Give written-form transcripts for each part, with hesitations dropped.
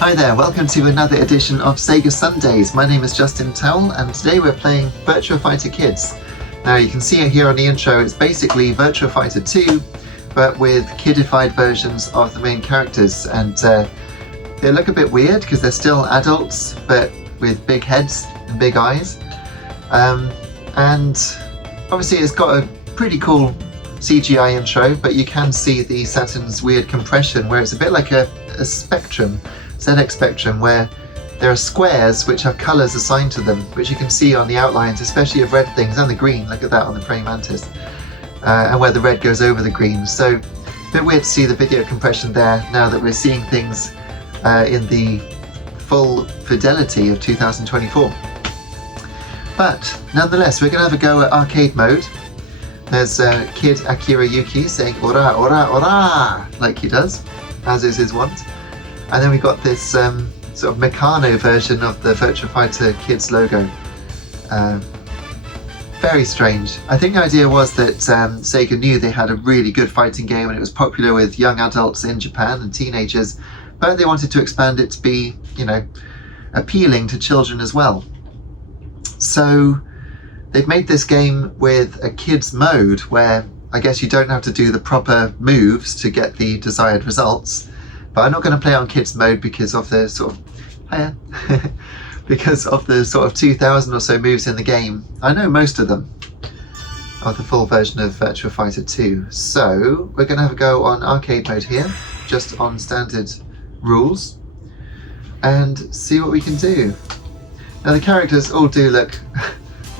Hi there, welcome to another edition of Sega Sundays. My name is Justin Towell and today we're playing Virtua Fighter Kids. Now you can see it here on the intro, it's basically Virtua Fighter 2 but with kidified versions of the main characters, and they look a bit weird because they're still adults but with big heads and big eyes. And obviously it's got a pretty cool CGI intro, but you can see the Saturn's weird compression where it's a bit like a spectrum, ZX spectrum, where there are squares which have colours assigned to them, which you can see on the outlines, especially of red things and the green. Look at that on the praying mantis, and where the red goes over the green. So a bit weird to see the video compression there now that we're seeing things in the full fidelity of 2024. But nonetheless, we're going to have a go at arcade mode. There's Kid Akira Yuki saying "ora, ora, ora" like he does, as is his wont. And then we got this sort of Meccano version of the Virtua Fighter Kids logo. Very strange. I think the idea was that Sega knew they had a really good fighting game and it was popular with young adults in Japan and teenagers, but they wanted to expand it to be, you know, appealing to children as well. So they've made this game with a kids mode where I guess you don't have to do the proper moves to get the desired results. But I'm not going to play on kids mode because of the sort of because of the sort of 2,000 or so moves in the game. I know most of them of the full version of Virtua Fighter 2. So we're going to have a go on arcade mode here, just on standard rules, and see what we can do. Now the characters all do look,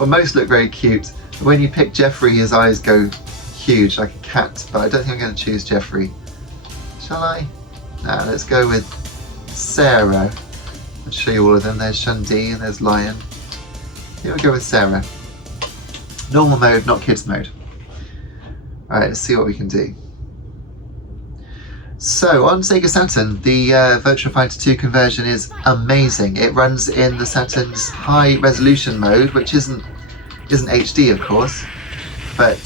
well, most look very cute. When you pick Jeffrey, his eyes go huge like a cat, but I don't think I'm going to choose Jeffrey. Shall I? Now let's go with Sarah. I'll show you all of them. There's Shundi and there's Lion. Here we go with Sarah. Normal mode, not kids mode. Alright, let's see what we can do. So on Sega Saturn, the Virtua Fighter 2 conversion is amazing. It runs in the Saturn's high resolution mode, which isn't HD of course, but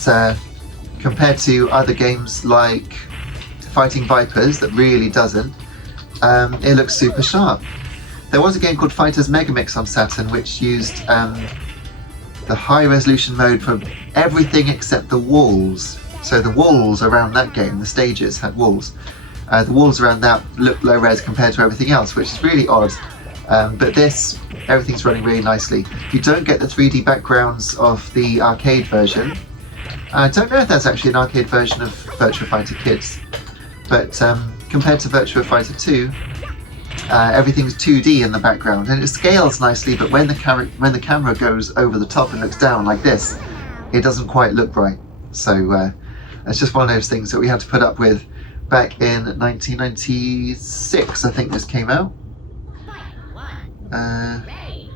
compared to other games like Fighting Vipers that really doesn't, it looks super sharp. There was a game called Fighters Megamix on Saturn which used the high resolution mode for everything except the walls. So the walls around that game, the stages had walls. The walls around that looked low res compared to everything else, which is really odd. But this, everything's running really nicely. You don't get the 3D backgrounds of the arcade version. I don't know if that's actually an arcade version of Virtua Fighter Kids. But compared to Virtua Fighter 2, everything's 2D in the background, and it scales nicely, but when the camera goes over the top and looks down like this, it doesn't quite look right. So it's just one of those things that we had to put up with back in 1996, I think this came out.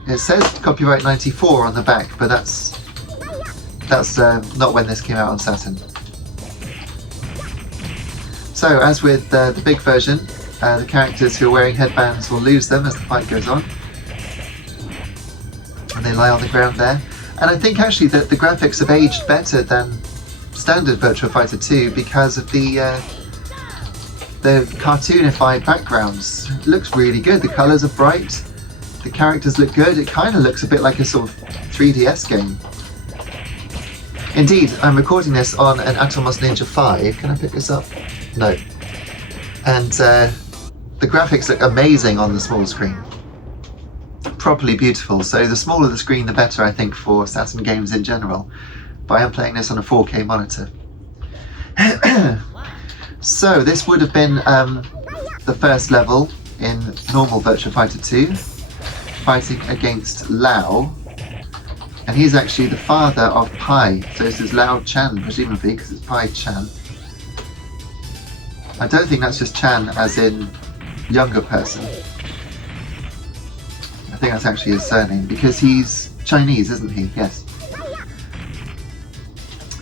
It says copyright 94 on the back, but that's not when this came out on Saturn. So, as with the big version, the characters who are wearing headbands will lose them as the fight goes on. And they lie on the ground there. And I think actually that the graphics have aged better than standard Virtua Fighter 2 because of the cartoonified backgrounds. It looks really good. The colours are bright. The characters look good. It kind of looks a bit like a sort of 3DS game. Indeed, I'm recording this on an Atomos Ninja 5. Can I pick this up? No. And the graphics look amazing on the small screen. Properly beautiful. So the smaller the screen, the better, I think, for Saturn games in general. But I am playing this on a 4K monitor. So this would have been the first level in normal Virtua Fighter 2, fighting against Lao. And he's actually the father of Pai. So this is Lao Chan, presumably, because it's Pai Chan. I don't think that's just Chan as in younger person. I think that's actually his surname, because he's Chinese, isn't he? Yes.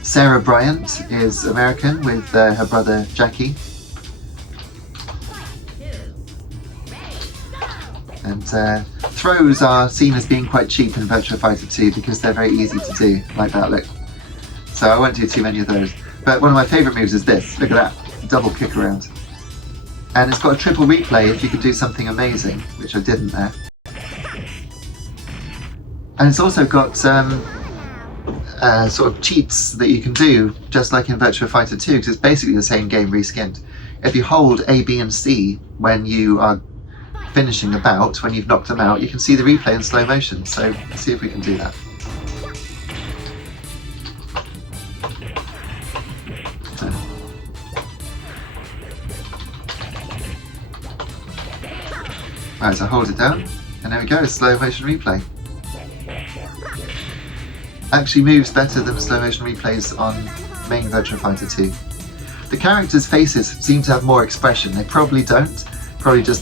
Sarah Bryant is American with her brother Jackie. And throws are seen as being quite cheap in Virtua Fighter 2 because they're very easy to do, like that, look. So I won't do too many of those. But one of my favourite moves is this, look at that, double kick around. And it's got a triple replay if you could do something amazing, which I didn't there. And it's also got sort of cheats that you can do, just like in Virtua Fighter 2, because it's basically the same game reskinned. If you hold A, B and C when you are finishing the bout, when you've knocked them out, you can see the replay in slow motion. So let's see if we can do that. Right, so hold it down, and there we go, slow motion replay. Actually moves better than slow motion replays on main Virtua Fighter 2. The characters' faces seem to have more expression. They probably just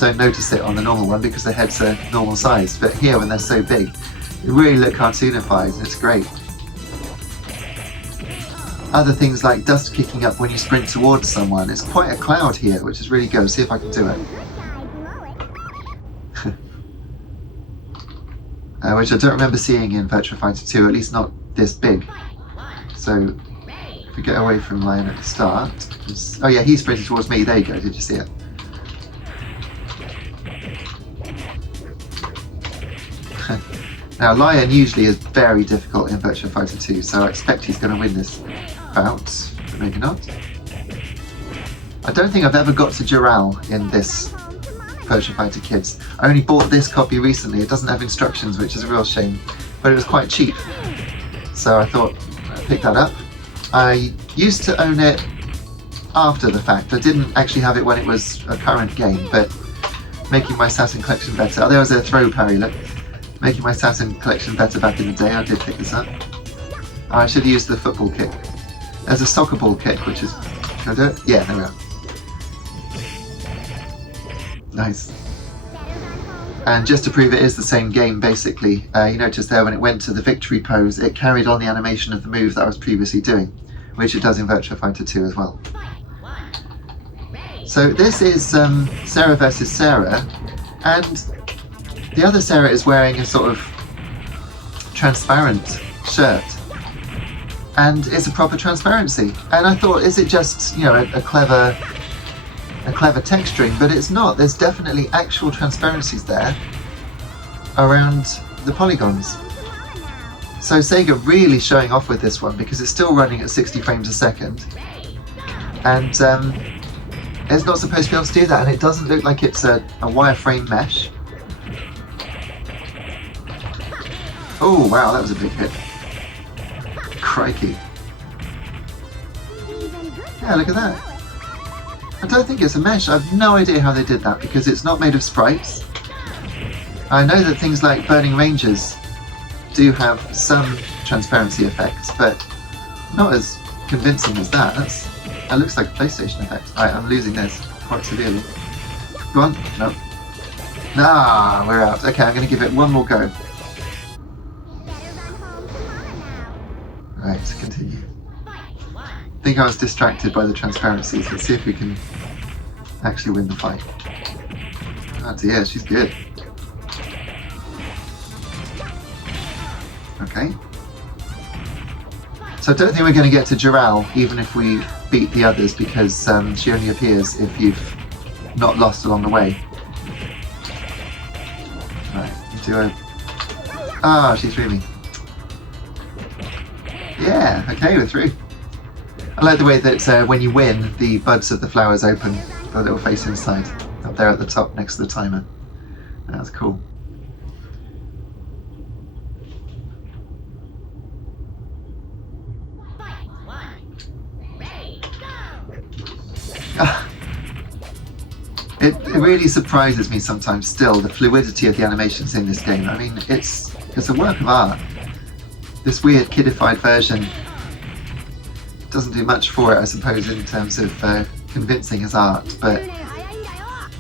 don't notice it on the normal one because their heads are normal sized, but here when they're so big, they really look cartoonified, and it's great. Other things like dust kicking up when you sprint towards someone. It's quite a cloud here, which is really good. See if I can do it. Which I don't remember seeing in Virtua Fighter 2, at least not this big. So, if we get away from Lion at the start... Oh yeah, he sprinted towards me, there you go, did you see it? Now, Lion usually is very difficult in Virtua Fighter 2, so I expect he's going to win this bout, but maybe not. I don't think I've ever got to Towell in this Virtua Fighter Kids. I only bought this copy recently. It doesn't have instructions, which is a real shame, but it was quite cheap, so I thought I'd pick that up. I used to own it after the fact. I didn't actually have it when it was a current game, but making my Saturn collection better. Oh, there was a throw parry, look. Making my Saturn collection better back in the day, I did pick this up. Oh, I should have used the football kick. There's a soccer ball kick, which is... Can I do it? Yeah, there we are. Nice. And just to prove it is the same game, basically, you notice there when it went to the victory pose, it carried on the animation of the move that I was previously doing, which it does in Virtua Fighter 2 as well. So this is Sarah versus Sarah, and the other Sarah is wearing a sort of transparent shirt, and it's a proper transparency. And I thought, is it just, you know, a clever texturing? But it's not. There's definitely actual transparencies there around the polygons. So Sega really showing off with this one, because it's still running at 60 frames a second, and it's not supposed to be able to do that, and it doesn't look like it's a wireframe mesh. Oh wow, that was a big hit. Crikey. Yeah, look at that. I don't think it's a mesh. I have no idea how they did that, because it's not made of sprites. I know that things like Burning Rangers do have some transparency effects, but not as convincing as that. That looks like a PlayStation effect. Alright, I'm losing this quite severely. Go on. No. Nah, we're out. Okay, I'm going to give it one more go. Right, continue. I think I was distracted by the transparencies. Let's see if we can actually win the fight. Oh dear, she's good. Okay. So I don't think we're going to get to Towell, even if we beat the others, because she only appears if you've not lost along the way. Right, do a... Ah, she threw me. Yeah, okay, we're through. I like the way that when you win, the buds of the flowers open, the little face inside, up there at the top next to the timer. That's cool. It really surprises me sometimes still, the fluidity of the animations in this game. I mean, it's a work of art. This weird kidified version doesn't do much for it, I suppose, in terms of convincing as art, but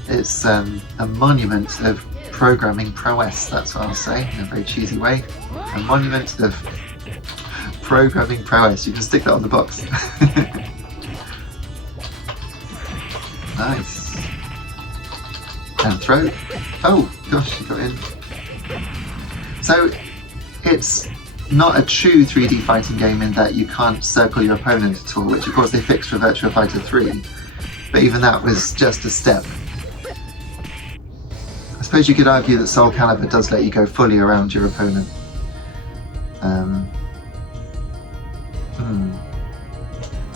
it's a monument of programming prowess, that's what I'll say, in a very cheesy way. A monument of programming prowess. You can stick that on the box. Nice. And throw. Oh gosh, you got in. So it's not a true 3D fighting game in that you can't circle your opponent at all, which of course they fixed for Virtua Fighter 3, but even that was just a step suppose you could argue that Soul Calibur does let you go fully around your opponent.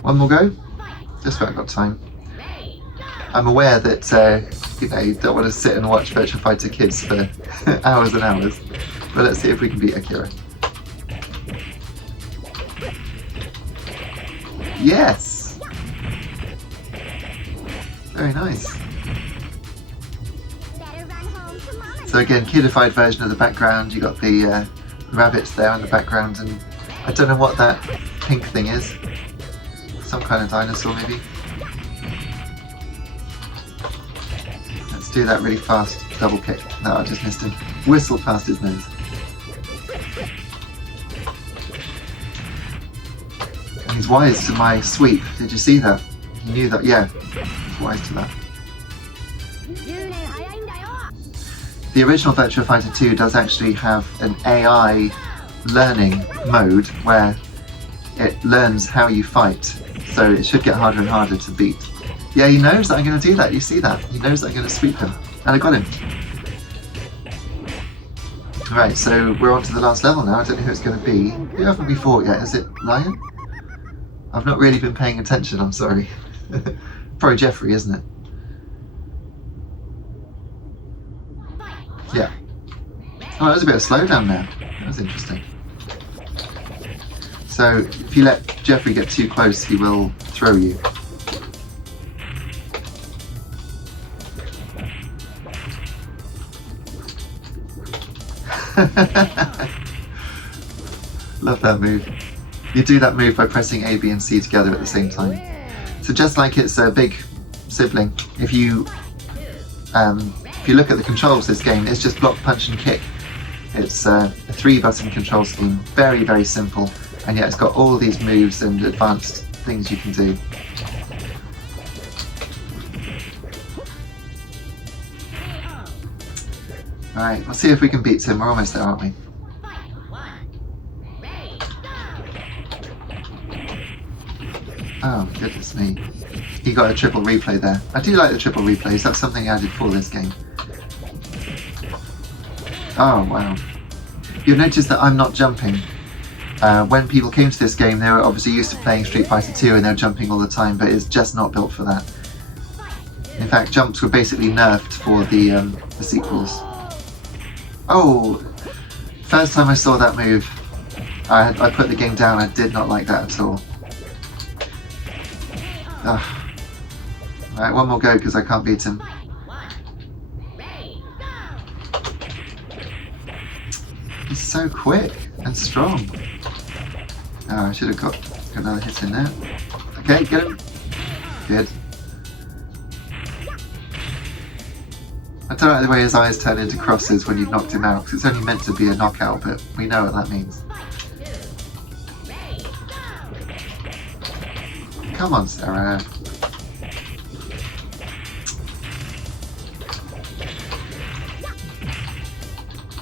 One more go? Just about got time. I'm aware that you don't want to sit and watch Virtua Fighter Kids for hours and hours, but let's see if we can beat Akira. Yes! Very nice. So again, kidified version of the background. You got the rabbits there in the background, and I don't know what that pink thing is. Some kind of dinosaur, maybe. Let's do that really fast double kick. No, I just missed him. Whistle past his nose. And he's wise to my sweep. Did you see that? He knew that. Yeah, he's wise to that. The original Virtua Fighter 2 does actually have an AI learning mode where it learns how you fight. So it should get harder and harder to beat. Yeah, he knows that I'm going to do that. You see that? He knows that I'm going to sweep him. And I got him. Right, so we're on to the last level now. I don't know who it's going to be. Who haven't we fought yet? Is it Lion? I've not really been paying attention, I'm sorry. Probably Jeffrey, isn't it? Yeah. Oh, that was a bit of slowdown there. That was interesting. So, if you let Jeffrey get too close, he will throw you. Love that move. You do that move by pressing A, B and C together at the same time. So just like it's a big sibling, if you look at the controls of this game, it's just block, punch and kick. It's a 3-button control scheme, very, very simple, and yet it's got all these moves and advanced things you can do. Alright, let's see if we can beat him. We're almost there, aren't we? Oh, goodness me. He got a triple replay there. I do like the triple replays. That's something added for this game. Oh, wow. You'll notice that I'm not jumping. When people came to this game, they were obviously used to playing Street Fighter 2 and they're jumping all the time, but it's just not built for that. In fact, jumps were basically nerfed for the sequels. Oh! First time I saw that move, I put the game down. I did not like that at all. Alright, one more go because I can't beat him. He's so quick and strong. Oh, I should have got another hit in there. Okay, get him. Good. I don't like the way his eyes turn into crosses when you've knocked him out, because it's only meant to be a knockout, but we know what that means. Come on, Sarah.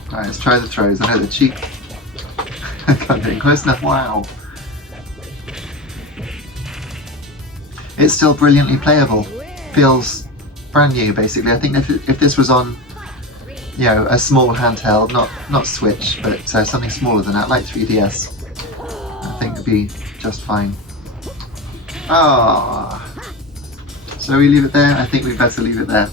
Alright, let's try the throws. I know they're cheap. I can't get in close enough. Wow. It's still brilliantly playable. Feels brand new, basically. I think if this was on, you know, a small handheld, not Switch, but something smaller than that, like 3DS, I think it'd be just fine. Ah. So we leave it there? I think we better leave it there.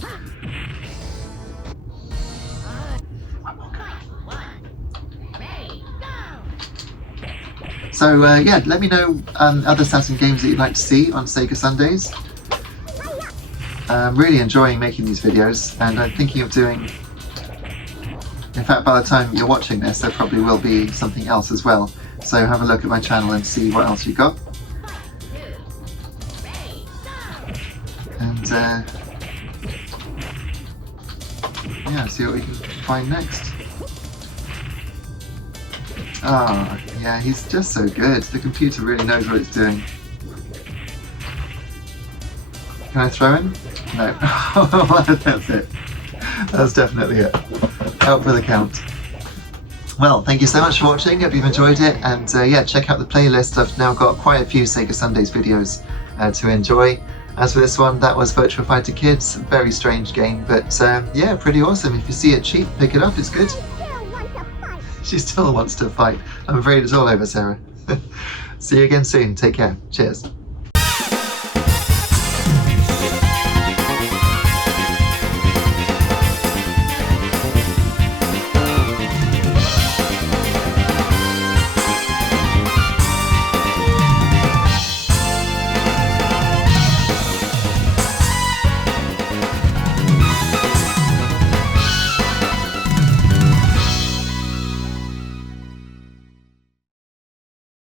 So yeah, let me know other Saturn games that you'd like to see on Sega Sundays. I'm really enjoying making these videos, and I'm thinking of doing... In fact, by the time you're watching this, there probably will be something else as well. So have a look at my channel and see what else you got. And yeah, see what we can find next. Oh, yeah, he's just so good. The computer really knows what it's doing. Can I throw him? No. That's it. That's definitely it. Out for the count. Well, thank you so much for watching. Hope you've enjoyed it. And yeah, check out the playlist. I've now got quite a few Sega Sundays videos to enjoy. As for this one, that was Virtua Fighter Kids. Very strange game, but yeah, pretty awesome. If you see it cheap, pick it up, it's good. She still wants to fight. I'm afraid it's all over, Sarah. See you again soon. Take care. Cheers.